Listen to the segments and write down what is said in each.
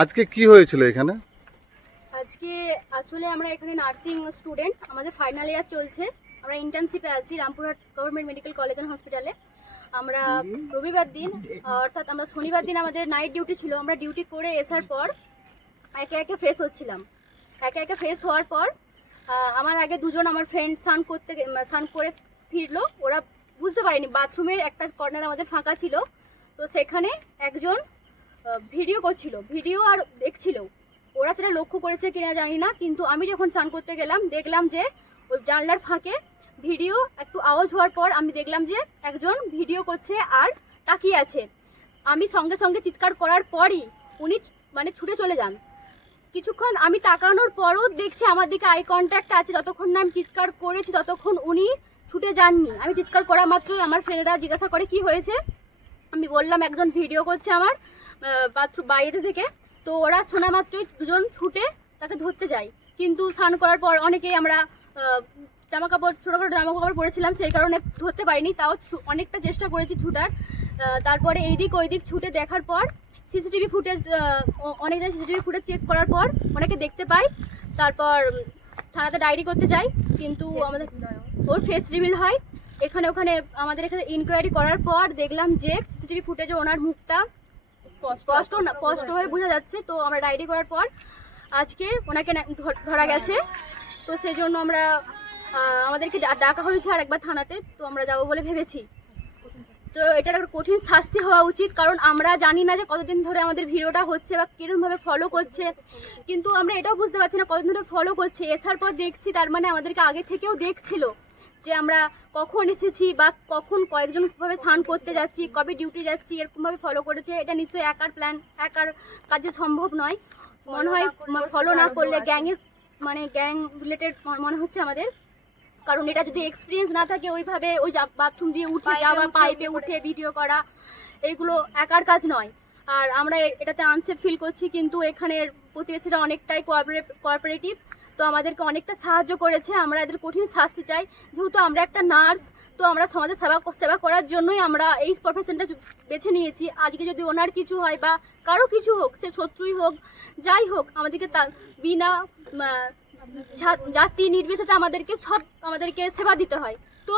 আজকে কি হয়েছিল এখানে? আজকে আসলে আমরা এখানে নার্সিং স্টুডেন্ট, আমাদের ফাইনাল ইয়ার চলছে। আমরা ইন্টার্নশিপে আছি Rampurhat government medical college and হসপিটালে। আমরা রবিবার দিন অর্থাৎ আমরা শনিবার দিন আমাদের নাইট ডিউটি ছিল। আমরা ডিউটি করে আসার পর একে একে ফ্রেশ হচ্ছিলাম। একে একে ফ্রেশ হওয়ার পর আমার আগে দুজন আমার ফ্রেন্ড স্নান করে ফিরলো। ওরা বুঝতে পারেনি বাথরুমের একটা কর্নার আমাদের ফাঁকা ছিল, তো সেখানে একজন ভিডিও করছিল, ভিডিও আর দেখছিল। ওরা সেটা লক্ষ্য করেছে কিনা জানি না, কিন্তু আমি যখন স্নান করতে গেলাম দেখলাম যে ওই জানলার ফাঁকে ভিডিও একটু আওয়াজ হওয়ার পর আমি দেখলাম যে একজন ভিডিও করছে আর তাকিয়ে আছে। আমি সঙ্গে সঙ্গে চিৎকার করার পরই উনি ছুটে চলে যান। কিছুক্ষণ আমি তাকানোর পরও দেখছি আমার দিকে আই কন্ট্যাক্ট আছে। যতক্ষণ না আমি চিৎকার করেছি ততক্ষণ উনি ছুটে যাননি। আমি চিৎকার করা মাত্রই আমার ফ্রেন্ডরা জিজ্ঞাসা করে কি হয়েছে। আমি বললাম একজন ভিডিও করছে আমার বাথরুম বাইরে থেকে। তো ওরা শোনা মাত্রই দুজন ছুটে তাকে ধরতে যায়। কিন্তু স্নান করার পর অনেকেই আমরা ছোটোখাটো জামা কাপড় পরেছিলাম, সেই কারণে ধরতে পারিনি। তাও অনেকটা চেষ্টা করেছি ছুটার। তারপরে এইদিক ওইদিক ছুটে দেখার পর সিসিটিভি ফুটেজ চেক করার পর অনেকে দেখতে পাই। তারপর থানাতে ডায়েরি করতে যাই, কিন্তু আমাদের ওর ফেস রিভিল হয়। ওখানে আমাদের এখানে ইনকোয়ারি করার পর দেখলাম যে সিসিটিভি ফুটেজে ওনার মুখটা স্পষ্ট হয়ে বোঝা যাচ্ছে। তো আমরা ডায়েরি করার পর আজকে ওনাকে ধরা গেছে। তো সেই জন্য আমরা আমাদেরকে ডাকা হয়েছে আর একবার থানাতে। তো আমরা যাবো বলে ভেবেছি। তো এটার একটা কঠিন শাস্তি হওয়া উচিত, কারণ আমরা জানি না যে কতদিন ধরে আমাদের ভিডিওটা হচ্ছে বা কিরকমভাবে ফলো করছে। কিন্তু আমরা এটাও বুঝতে পারছি না কতদিন ধরে ফলো করছে। এসার পর দেখছি তার মানে আমাদেরকে আগে থেকেও দেখছিল যে আমরা কখন এসেছি বা কখন কয়েকজনভাবে স্নান করতে যাচ্ছি, কবে ডিউটি যাচ্ছি, এরকমভাবে ফলো করেছে। এটা নিশ্চয়ই একার প্ল্যান, একার কাজে সম্ভব নয়। মনে হয় ফলো না করলে গ্যাং রিলেটেড মনে হচ্ছে আমাদের। কারণ এটা যদি এক্সপিরিয়েন্স না থাকে ওইভাবে ওই বাথরুম দিয়ে উঠে যাওয়া, পাইপে উঠে ভিডিও করা, এইগুলো একার কাজ নয়। আর আমরা এটাতে আনসেফ ফিল করছি, কিন্তু এখানের প্রতিবেশীরা অনেকটাই কোঅপারেটিভ। তো আমাদেরকে অনেকটা সাহায্য করেছে। আমরা এদের কঠিন শাস্তি চাই। যেহেতু আমরা একটা নার্স, তো আমরা সমাজের সেবা করার জন্যই আমরা এই প্রফেশনটা বেছে নিয়েছি। আজকে যদি ওনার কিছু হয় বা কারো কিছু হোক, সে শত্রুই হোক যাই হোক, আমাদেরকে বিনা জাতি নির্বিশেষে আমাদেরকে সেবা দিতে হয়। তো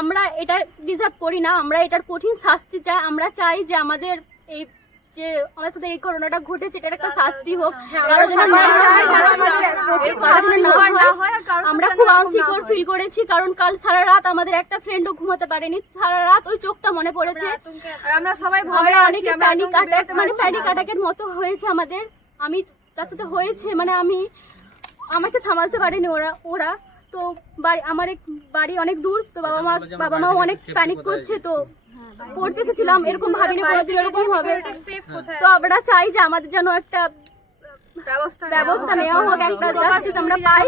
আমরা এটা ডিজার্ভ করি না। আমরা এটার কঠিন শাস্তি চাই। আমরা চাই যে আমাদের আমাদের সাথে এই ঘটনাটা ঘটেছে, এটার একটা শাস্তি হোক। আমরা খুব আনসিকিউর ফিল করেছি, কারণ কাল সারা রাত আমাদের একটা ফ্রেন্ডও ঘুমাতে পারেনি। সারা রাত ওই চোখটা মনে পড়েছে। আমরা সবাই অনেকে প্যানিক অ্যাটাকের মতো হয়েছে আমাদের। আমি তার সাথে হয়েছে, আমাকে সামালতে পারেনি ওরা। তো আমার বাড়ি অনেক দূর, তো বাবা মাও অনেক প্যানিক করছে। তো পড়তে এসেছিলাম, এরকম ভাবিনি কোনোদিন এরকম হবে। তো আমরা চাই যে আমাদের যেন একটা ব্যবস্থা নেওয়া হোক, একটা জাস্টিস আমরা পাই।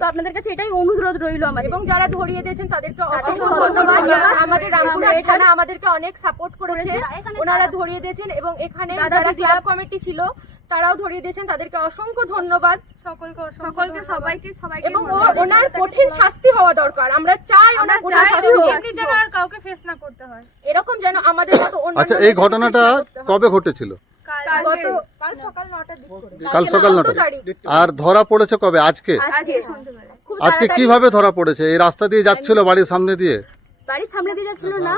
তো আপনাদের কাছে এটাই অনুরোধ রইল আমাদের। এবং যারা ধরিয়ে দিয়েছেন তাদেরকে অসংখ্য ধন্যবাদ। আমাদের রামপুরহাট থানা আমাদেরকে অনেক সাপোর্ট করেছে, ওনারা ধরিয়ে দিয়েছেন। এবং এখানে যারা ক্লাব কমিটি ছিল তারাও ধরিয়ে দিয়েছেন, তাদেরকে অসংখ্য ধন্যবাদ সকলকে সবাইকে। এবং ওনার কঠিন শাস্তি হওয়া দরকার। আমরা চাই ওনার কঠিন শাস্তি হোক, যেন আর কাউকে ফেস না করতে হয়। এরকম যেন আমাদের মতো আচ্ছা, এই ঘটনাটা কবে ঘটেছিল? কাল সকাল 9টায়। আর ধরা পড়েছে কবে? আজকে কিভাবে ধরা পড়েছে? এই রাস্তা দিয়ে যাচ্ছিল বাড়ির সামনে দিয়ে যাচ্ছিল না,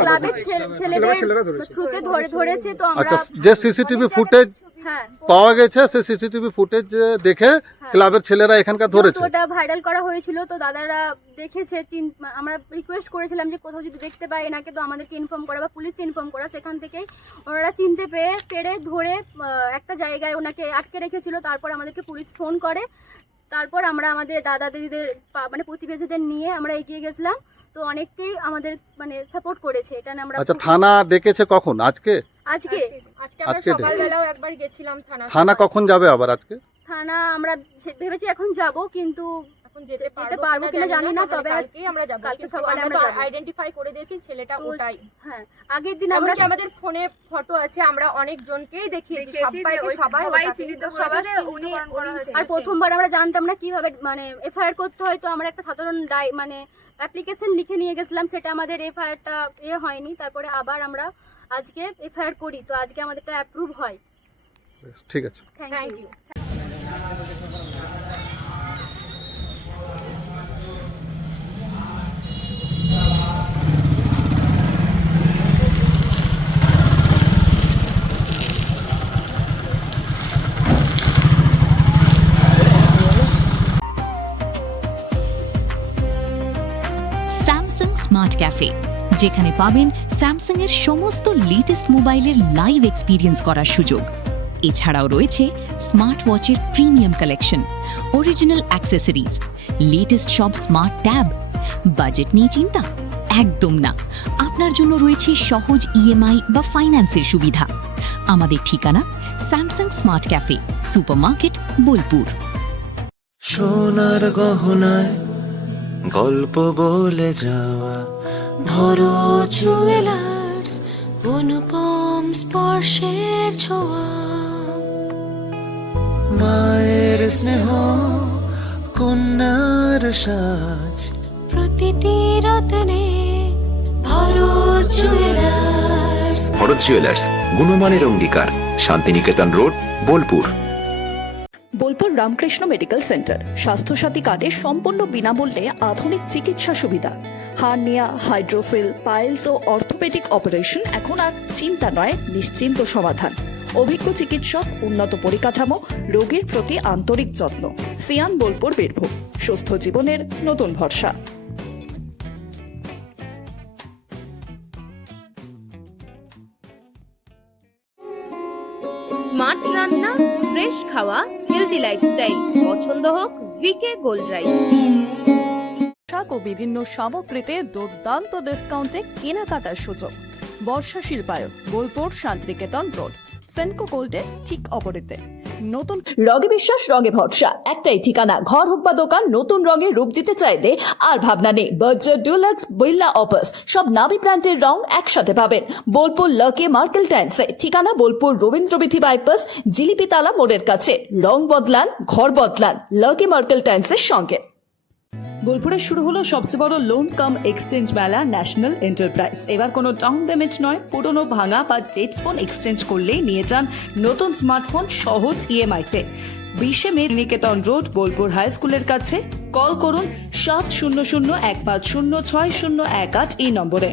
ক্লাবের ছেলেরা ধরেছে। তো আচ্ছা, যে সিসিটিভি ফুটেজ পাওয়া গেছে, সেই সিসিটিভি ফুটেজ দেখে ক্লাবের ছেলেরা এখানকার ধরেছে। ওটা ভাইরাল করা হয়েছিল, তো দাদারা দেখেছে। আমরা রিকোয়েস্ট করেছিলাম যে কোথাও যদি দেখতে পাই এনাকে তো আমাদেরকে ইনফর্ম করা বা পুলিশকে ইনফর্ম করা। সেখান থেকেই ওনারা চিনতে পেরে ধরে একটা জায়গায় ওনাকে আটকে রেখেছিল। তারপর আমাদেরকে পুলিশ ফোন করে। তারপর আমরা আমাদের দাদা দিদিদের প্রতিবেশীদের নিয়ে আমরা এগিয়ে গেছিলাম। তো অনেককেই আমাদের সাপোর্ট করেছে। এটা আমরা। আচ্ছা, থানা ডেকেছে কখন? আজকে সকালবেলাও একবার গেছিলাম থানা। কখন যাবে আবার? আজকে থানা আমরা ভেবেছি এখন যাব, কিন্তু এখন যেতে পারবো কিনা জানি না। তবে কালকেই আমরা যাব। কালকে সকালে আমরা আইডেন্টিফাই করে দিয়েছি ছেলেটা ওটাই। হ্যাঁ, আগের দিন আমাদের ফোনে ফটো আছে, আমরা অনেক জনকেই দেখিয়েছি, সবাই চিহ্নিত, আর প্রথমবার আমরা জানতাম না কিভাবে এফআইআর করতে হয়। তো আমরা একটা সাধারণ অ্যাপ্লিকেশন লিখে নিয়ে গেছিলাম, সেটা আমাদের এফআইআরটা হয়নি। তারপরে আবার আমরা আজকে এফআইআর করি, তো আজকে আমাদেরটা অ্যাপ্রুভ হয়। ঠিক আছে। Thank you. Samsung smart cafe, যেখানে পাবেন স্যামসাং এর সমস্ত লেটেস্ট মোবাইলের লাইভ এক্সপিরিয়েন্স করার সুযোগ। এছাড়াও রয়েছে স্মার্ট ওয়াচের premium collection, original accessories, latest সব স্মার্ট ট্যাব। বাজেট নিয়ে চিন্তা? একদম না, আপনার জন্য রয়েছে সহজ ইএমআই বা ফাইন্যান্সের সুবিধা। আমাদের ঠিকানা Samsung smart cafe, supermarket, Bolpur. সোনার গহনায় গল্প বলে যাওয়া ভরো জুয়েলার্স, অনুপম স্পর্শের ছোঁয়া, মায়ের স্নেহ, কন্যার সাজ, প্রতিটি রত্নে ভরো জুয়েলার্স। ভরত জুয়েলার্স, গুণমানের অঙ্গীকার, Shantiniketan road, Bolpur. Bolpur Ramakrishna medical centre, Swasthya Sathi কার্ডে সম্পূর্ণ বিনামূল্যে আধুনিক চিকিৎসা সুবিধা। হার্নিয়া, হাইড্রোসিল, পাইলস ও অর্থোপেডিক অপারেশন এখন আর চিন্তা নয়, নিশ্চিন্ত সমাধান। অভিজ্ঞ চিকিৎসক, উন্নত পরিকাঠামো, রোগীর প্রতি আন্তরিক যত্ন। সিয়ান বোলপুর, বীরভূম। সুস্থ জীবনের নতুন ভরসা। স্মার্ট রান্না, ফ্রেশ খাওয়া, হেলদি লাইফস্টাইল। পছন্দ হোক ভিকে গোল্ড রাইস। পোশাক ও বিভিন্ন সামগ্রীতে দুর্দান্ত ডিসকাউন্টে কেনাকাটার সুযোগ। বর্ষা শিল্পায়ন, বোলপুর, শান্তিনিকেতন রোড, সেনকো গোল্ডের ঠিক অপোজিটে। নতুন রঙে বিশ্বাস, রঙে ভরসা, একটাই ঠিকানা। ঘর হোক বা দোকান, নতুন রঙে রূপ দিতে চাইলে আর ভাবনা নেই। বার্জার, ডুলাক্স, বিল্লা, অপাস, সব নামি ব্র্যান্ডের রং একসাথে পাবেন বোলপুর লাকি মার্কেল টাইন্সে। ঠিকানা বোলপুর রবীন্দ্রবিথি বাইপাস, জিলিপিতালা মোড়ের কাছে। রং বদলান, ঘর বদলান, লাকি মার্কেল টাইন্সের সঙ্গে। বোলপুরে শুরু হলো সবচেয়ে বড় লোন কাম এক্সচেঞ্জ মেলা, ন্যাশনাল এন্টারপ্রাইজ। এবার কোনো ডাউন পেমেন্ট নয়, পুরনো ভাঙা বা ডেড ফোন এক্সচেঞ্জ করলেই নিয়ে যান নতুন স্মার্টফোন সহজ ইএমআইতে। 20 মে, নিকেতন রোড, বোলপুর হাই স্কুলের কাছে। কল করুন 700-150-6018 এই নম্বরে।